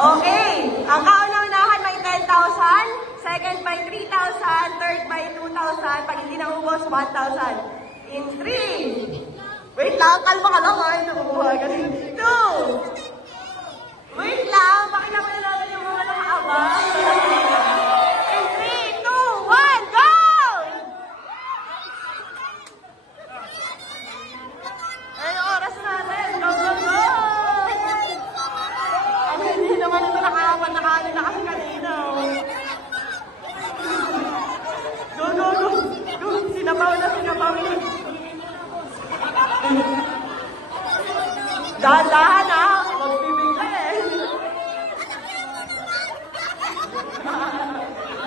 Okay. Ang kauna-unahan may 10,000, second by 3,000, third by 2,000, pag hindi naubos, 1,000. In 3. Wait lang, kalma ka lang, ay, nakukuha ka rin. 2. Wait lang, pakita mo na natin yung mga nakaabang. In 3, 2, 1, go! Ayun yung oras natin. Go, go, go! Ang hindi naman ito nakaapat na kanin na kasi kanina. Go, go, go! Go! Sinabaw na, sinabaw na. Dahan-dahan ha! Magbibigay eh!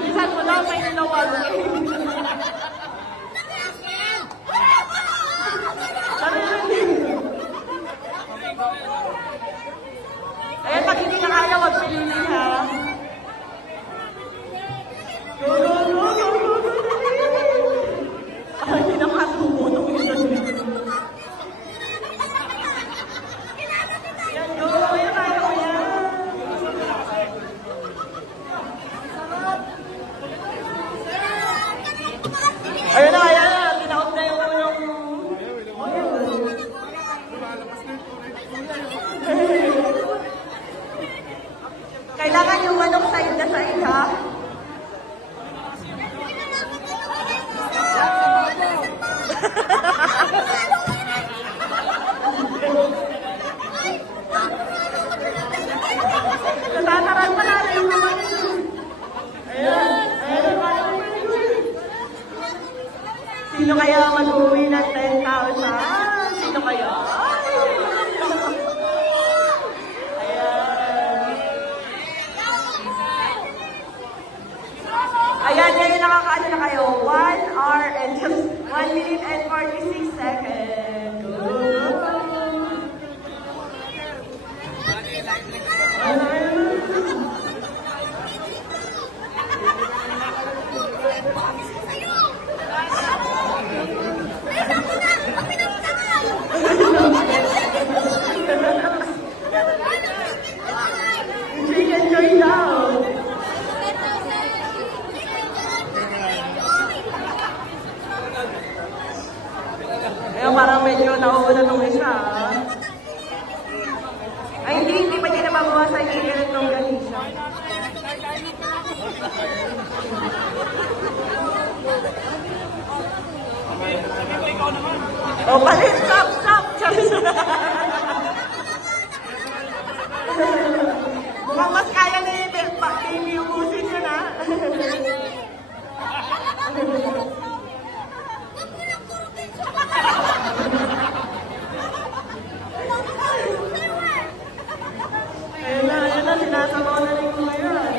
Bilisan mo lang, may nilawag eh. Ayan, pag hindi na kaya, wag pilili ha. Go, go, go, go, go, go, ay, hindi na makasubo itong isa dito. Yan, go, ayan, kaya ko yan. Ayun na, ayan na, tinaot na yung unang... Kailangan yung manok side na side, ha? Natataran pa natin yung mga... Ayan, ayan, sino kaya mag-uwi ng 10,000? Sino kaya? Ayan, ngayon nakakaano na kayo. 1 hour and just 1 minute and 46 seconds. Go, go. Enjoy now. Ayun, parang medyo nauuna nung isa. Ay, hindi pa niya nababawasan yung ganitong ganisa. O, palit! Stop! Stop! Mukhang mas kaya na yung iubusin yun, ha? Ayun na, sinasabaw na rin ko ngayon.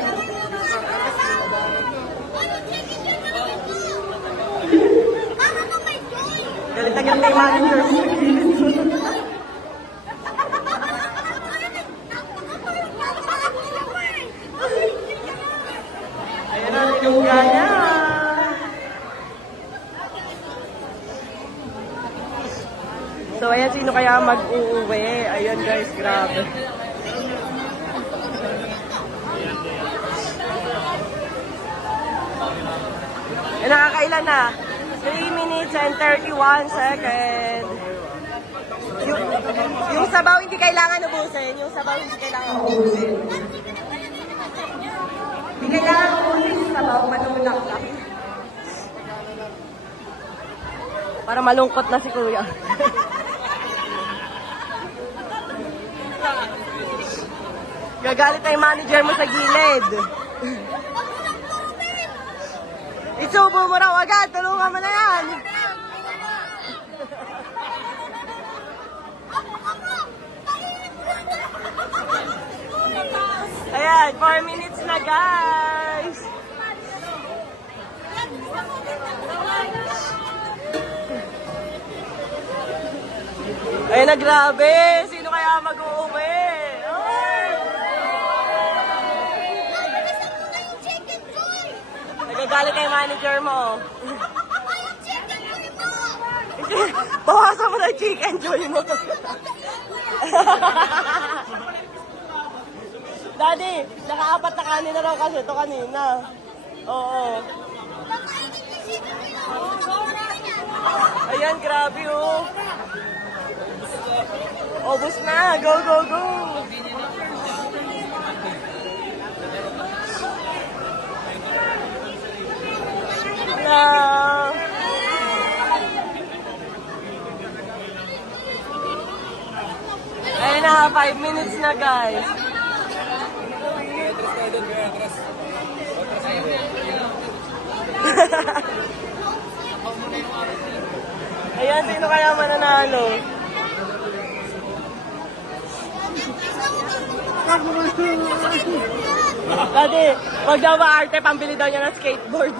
Galit na galit yung manager. Ayun na, tinungga niya. So, ayan, sino kaya mag-uuwi? Ayun, guys, grabe. Eh, nakakailan na? 3 minutes and 31 seconds. Yung sabaw hindi kailangan ubusin. Yung sabaw hindi kailangan ubusin. Hindi kailangan ubusin yung sabaw. Manulak lang. Para malungkot na si Kuya. Gagalit na yung manager mo sa gilid. Isubo mo raw agad. Tulungan mo na yan. Ayan, 4 minutes na, guys. Ayun na, grabe. Sino kaya mag-uuwi? Nagagalit kay manager mo. Bawasan mo na chicken joy mo. Daddy, naka-apat na kanin na raw kasi ito kanina. Oo. Ayan, grabe oh. Obos na. Go, go, go. Na. Ayun na, 5 minutes na guys. Ayan, sino kaya mananalo? Dati, wag daw maarte, pambili daw niya ng skateboard.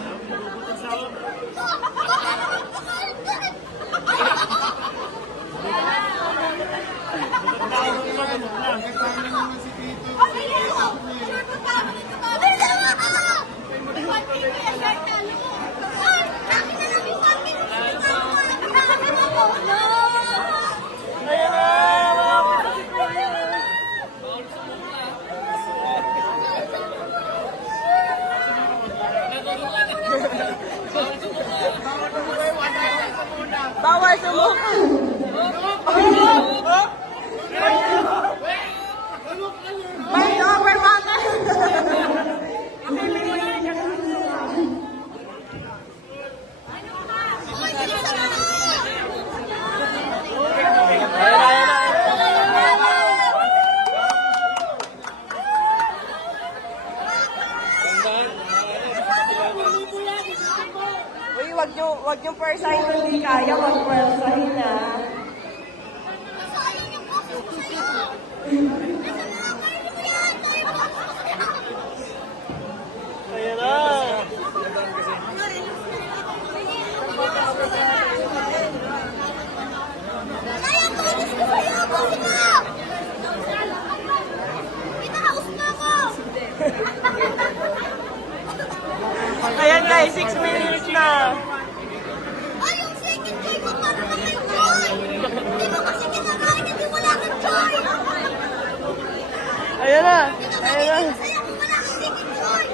Ayan na, bawal sumuka. May over maka. Uy, wag nyo persahin kung hindi kaya, wag persahin na. Ayan na. Ayan guys, 6 minutes na. Ay, yung second joy ko para na may joy! Hindi mo kasi kinakain, hindi wala kang joy! Ayan na. Ayan na. Masaya kung wala kang second joy!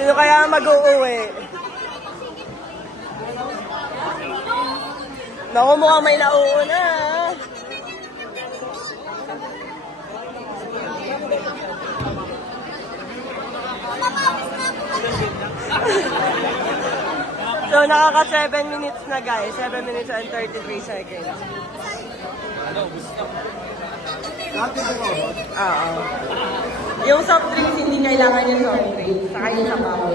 Sino kaya mag-uuwi? Naku, mukhang may nauuna. So, nakaka 7 minutes na guys. 7 minutes and 33 seconds. Oo. Yung soft drinks, hindi kailangan yung soft drinks. Saka yung sabaw.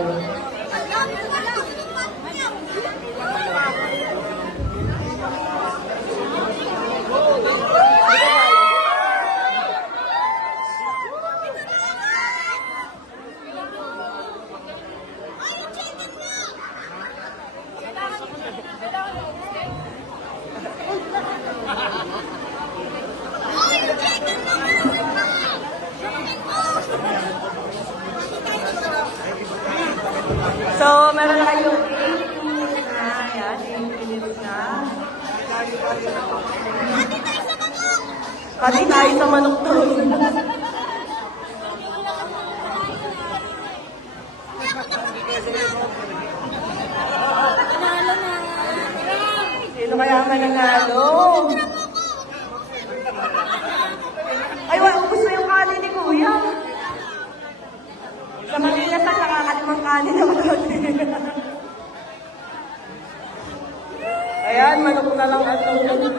So, meron na kayo 8 minutes na. Ayan, 8 minutes na. Pati tayo sa manok doon. Sino kaya mananalo? Ay, wala, gusto yung kanin ni Kuya. Sa Manila sa nakakalimang kanin na magkati. Ayan, manok na lang at 10,000.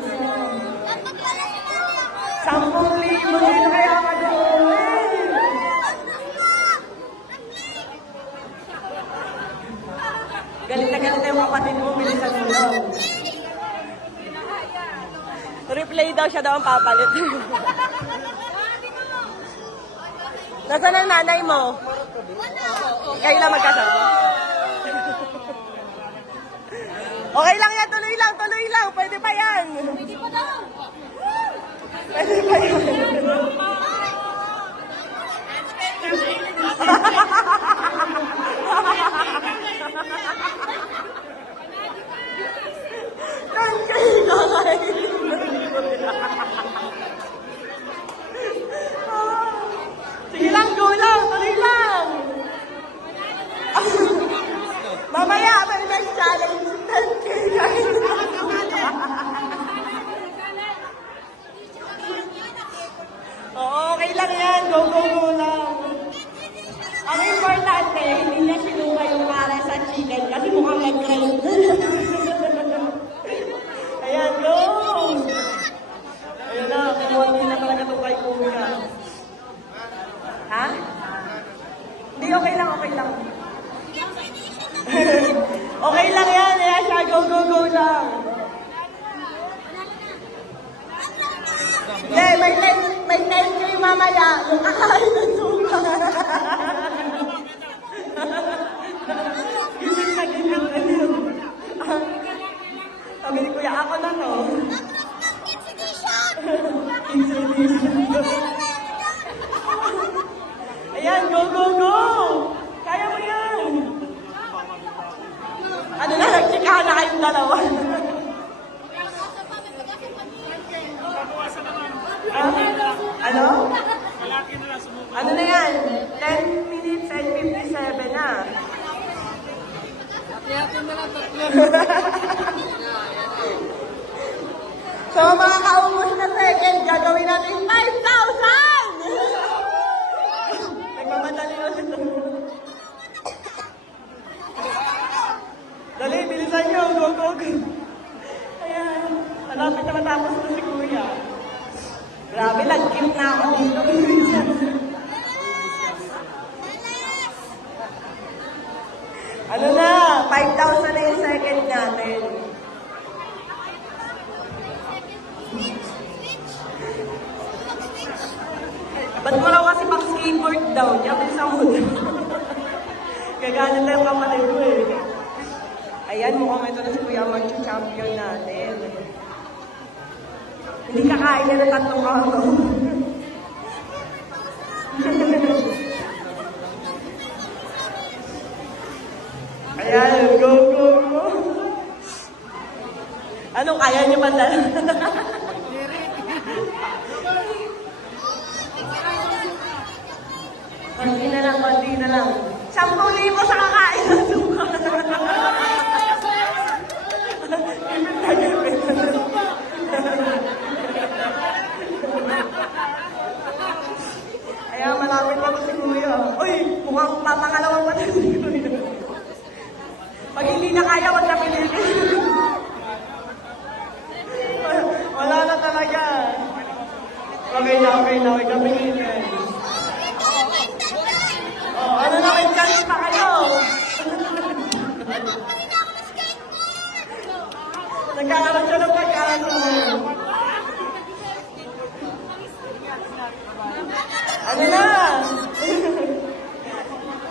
Sino kaya mag-uwi? Galit na yung kapatid mo, bilisan mo daw. Replay daw siya daw ang papalit. Nasaan ang nanay mo? Kayo lang magkasama. Okay lang yan, tuloy lang. Pwede pa yan. Pwede pa daw! Pwede pa yan. Saan kayo kakainin? Okay lang yan. Go, go, go lang. Ang importante, hindi niya sinuka yung mare sa chicken kasi mukhang nag-grind. Ayan, go! Ayan na, kinuha din na talaga itong kay Kuya. Ha? Hindi, okay lang, okay lang. Okay lang yan, ayan siya, go, go, go lang. Hindi, may 10 kayo mamaya, yung kakain ng suka. Gising na ganyan, ganyan. Sabi ni Kuya, ako na to. Ayan, go, go, go! Kaya mo yan! Ano na, nagtsikahan na kayong dalawa. Ano? Ano na yan? 10 minutes and 57 na. So, mga kaubos na second, gagawin natin 5,000! Nagmamadali na siya. Dali, bilisan nyo. Go, go, go. Ayan. Malapit na matapos na si Kuya. Grabe, nag-keep na ako dito. Ano na? 5,000 na yung second natin. Ba't mo raw kasi pang skateboard daw? Diyan, bilisan mo. Gagalit na yung kapatid ko eh. Ayan, mukhang ito na si Kuya mag-champion natin. Hindi kakain niya ng 3 araw. Ayan, go, go, go. Ano, kaya niyo ba dala? Konti na lang, konti na lang. 10,000 sa kakain ng suka. Ayan, malapit na po si Kuya. Uy, mukhang papangalawang pa na si Kuya. Pag hindi na kaya, wag na pinili. Wala na talaga. Okay na, okay na. Wag na pinili. Oh, ano na, may chance pa kayo. Nagkakaroon siya ng pagkakaroon. Ano na?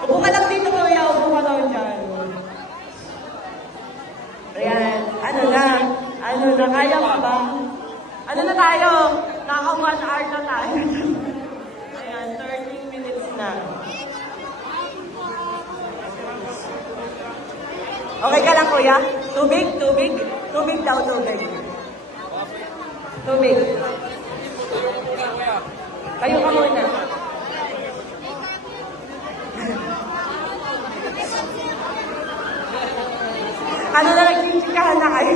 Upo ka lang dito, Kuya. Upo ka lang dyan. Ayan. Ano na? Ano na? Kaya pa ba? Ano na tayo? Naka 1 hour na tayo. Ayan, 13 minutes na. Okay ka lang, Kuya? Tubig? Tubig? Tubig daw, tubig. Tubig. Kayo ka muna. Ano na, nagsiksikahan na kayo?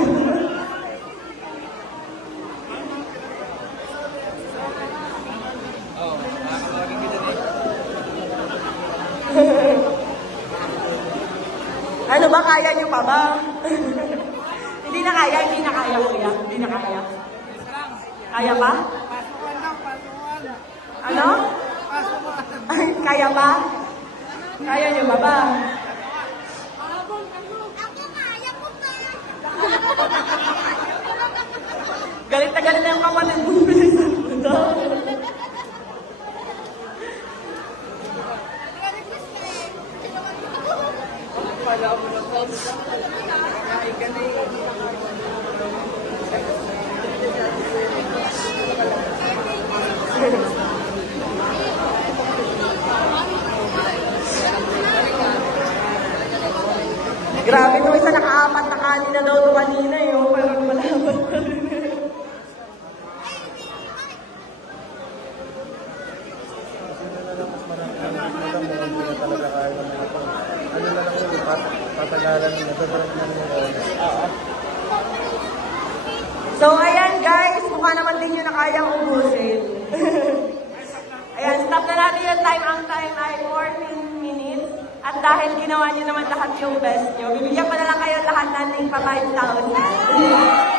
Ano ba, kaya niyo pa ba? Hindi na kaya, Kuya. Hindi na kaya. Kaya pa? Ano? Kaya ba? Kaya niyo ba ba? Ako kaya ko pa. Galit na yung kapatid mo. Wala mo na po. Kakain ka na eh. Grabe nung isa naka-4 na kanin na daw ito kanina eh. Oh, parang malaman pa rin eh. Ano na lang yun, patagalan nila, sobrang lang yung oras. So, ayan guys, mukha naman din yun na kayang ubusin. stop na natin yung time. Ang time ay 14 minutes. At dahil ginawa niyo naman lahat yung best niyo, bibigyan ko na lang kayo lahat ng tig pa 5,000.